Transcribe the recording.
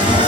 Thank you.